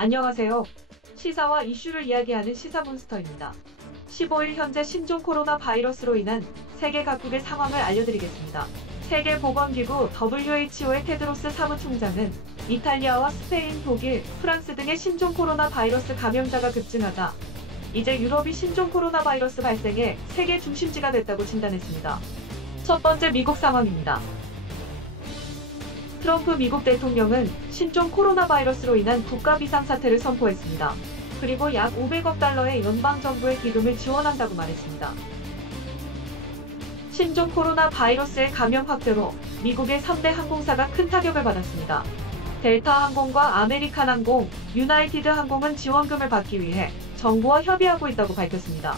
안녕하세요. 시사와 이슈를 이야기하는 시사몬스터입니다. 15일 현재 신종 코로나 바이러스로 인한 세계 각국의 상황을 알려드리겠습니다. 세계보건기구 WHO의 테드로스 사무총장은 이탈리아와 스페인, 독일, 프랑스 등의 신종 코로나 바이러스 감염자가 급증하다 이제 유럽이 신종 코로나 바이러스 발생의 세계 중심지가 됐다고 진단했습니다. 첫 번째 미국 상황입니다. 트럼프 미국 대통령은 신종 코로나 바이러스로 인한 국가 비상사태를 선포했습니다. 그리고 약 500억 달러의 연방정부의 기금을 지원한다고 말했습니다. 신종 코로나 바이러스의 감염 확대로 미국의 3대 항공사가 큰 타격을 받았습니다. 델타 항공과 아메리칸 항공, 유나이티드 항공은 지원금을 받기 위해 정부와 협의하고 있다고 밝혔습니다.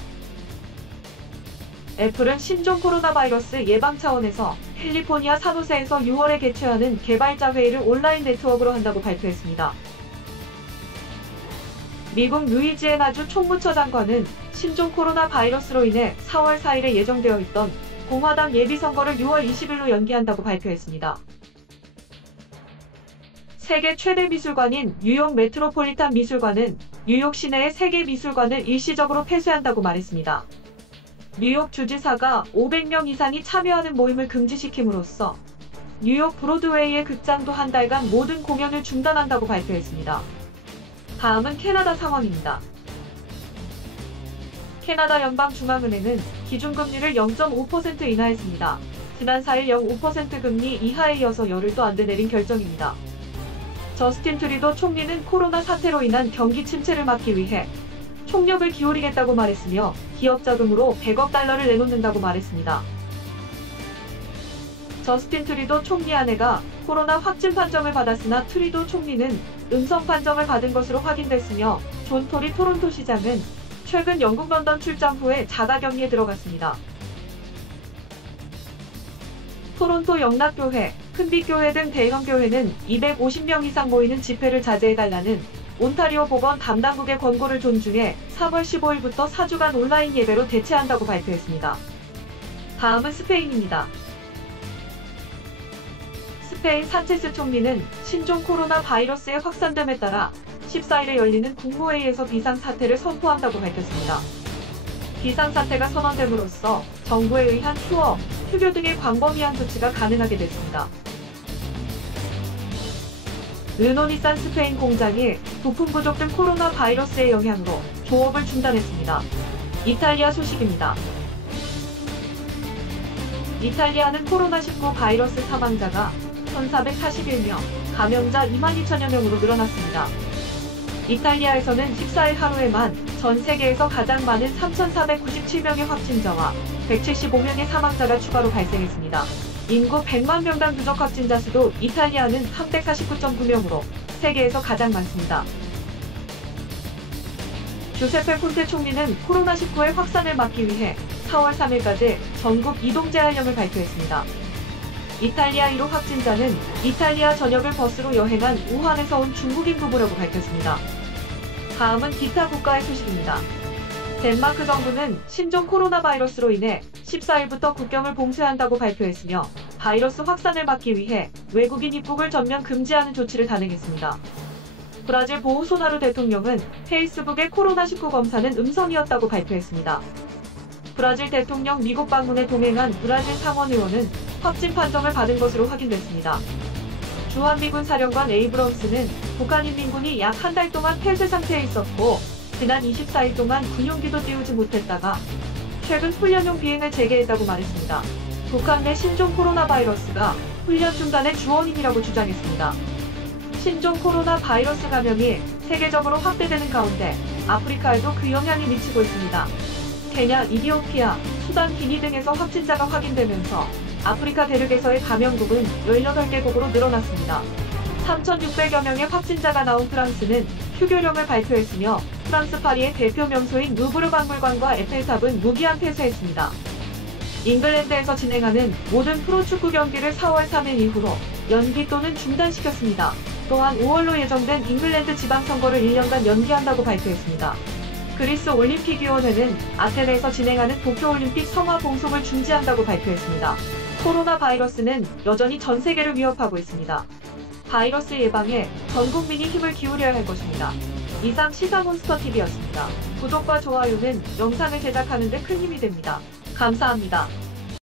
애플은 신종 코로나 바이러스 예방 차원에서 캘리포니아 산호세에서 6월에 개최하는 개발자 회의를 온라인 네트워크로 한다고 발표했습니다. 미국 루이지애나주 총무처 장관은 신종 코로나 바이러스로 인해 4월 4일에 예정되어 있던 공화당 예비선거를 6월 20일로 연기한다고 발표했습니다. 세계 최대 미술관인 뉴욕 메트로폴리탄 미술관은 뉴욕 시내의 세계 미술관을 일시적으로 폐쇄한다고 말했습니다. 뉴욕 주지사가 500명 이상이 참여하는 모임을 금지시킴으로써 뉴욕 브로드웨이의 극장도 한 달간 모든 공연을 중단한다고 발표했습니다. 다음은 캐나다 상황입니다. 캐나다 연방중앙은행은 기준금리를 0.5% 인하했습니다. 지난 4일 0.5% 금리 이하에 이어서 열흘도 안 돼 내린 결정입니다. 저스틴 트리도 총리는 코로나 사태로 인한 경기 침체를 막기 위해 총력을 기울이겠다고 말했으며 기업 자금으로 100억 달러를 내놓는다고 말했습니다. 저스틴 트리도 총리 아내가 코로나 확진 판정을 받았으나 트리도 총리는 음성 판정을 받은 것으로 확인됐으며 존 토리 토론토 시장은 최근 영국 런던 출장 후에 자가격리에 들어갔습니다. 토론토 영락교회, 큰빛교회 등 대형 교회는 250명 이상 모이는 집회를 자제해달라는 온타리오 보건 담당국의 권고를 존중해 3월 15일부터 4주간 온라인 예배로 대체한다고 발표했습니다. 다음은 스페인입니다. 스페인 산체스 총리는 신종 코로나 바이러스의 확산됨에 따라 14일에 열리는 국무회의에서 비상사태를 선포한다고 밝혔습니다. 비상사태가 선언됨으로써 정부에 의한 휴업, 휴교 등의 광범위한 조치가 가능하게 됐습니다. 르노니산 스페인 공장이 부품 부족 등 코로나 바이러스의 영향으로 조업을 중단했습니다. 이탈리아 소식입니다. 이탈리아는 코로나19 바이러스 사망자가 1,441명, 감염자 22,000여 명으로 늘어났습니다. 이탈리아에서는 14일 하루에만 전 세계에서 가장 많은 3,497명의 확진자와 175명의 사망자가 추가로 발생했습니다. 인구 100만 명당 누적 확진자 수도 이탈리아는 349.9명으로 세계에서 가장 많습니다. 주세페 콘테 총리는 코로나19의 확산을 막기 위해 4월 3일까지 전국 이동 제한령을 발표했습니다. 이탈리아 1호 확진자는 이탈리아 전역을 버스로 여행한 우한에서 온 중국인 부부라고 밝혔습니다. 다음은 기타 국가의 소식입니다. 덴마크 정부는 신종 코로나 바이러스로 인해 14일부터 국경을 봉쇄한다고 발표했으며 바이러스 확산을 막기 위해 외국인 입국을 전면 금지하는 조치를 단행했습니다. 브라질 보우소나루 대통령은 페이스북의 코로나19 검사는 음성이었다고 발표했습니다. 브라질 대통령 미국 방문에 동행한 브라질 상원 의원은 확진 판정을 받은 것으로 확인됐습니다. 주한미군 사령관 에이브럼스는 북한 인민군이 약 한 달 동안 폐쇄 상태에 있었고 지난 24일 동안 군용기도 띄우지 못했다가 최근 훈련용 비행을 재개했다고 말했습니다. 북한 내 신종 코로나 바이러스가 훈련 중단의 주원인이라고 주장했습니다. 신종 코로나 바이러스 감염이 세계적으로 확대되는 가운데 아프리카에도 그 영향이 미치고 있습니다. 케냐, 이디오피아, 수단, 기니 등에서 확진자가 확인되면서 아프리카 대륙에서의 감염국은 18개국으로 늘어났습니다. 3,600여 명의 확진자가 나온 프랑스는 휴교령을 발표했으며 프랑스 파리의 대표 명소인 루브르 박물관과 에펠탑은 무기한 폐쇄했습니다. 잉글랜드에서 진행하는 모든 프로축구 경기를 4월 3일 이후로 연기 또는 중단시켰습니다. 또한 5월로 예정된 잉글랜드 지방선거를 1년간 연기한다고 발표했습니다. 그리스 올림픽위원회는 아테네에서 진행하는 도쿄올림픽 성화 봉송을 중지한다고 발표했습니다. 코로나 바이러스는 여전히 전 세계를 위협하고 있습니다. 바이러스 예방에 전 국민이 힘을 기울여야 할 것입니다. 이상 시사몬스터TV였습니다. 구독과 좋아요는 영상을 제작하는 데 큰 힘이 됩니다. 감사합니다.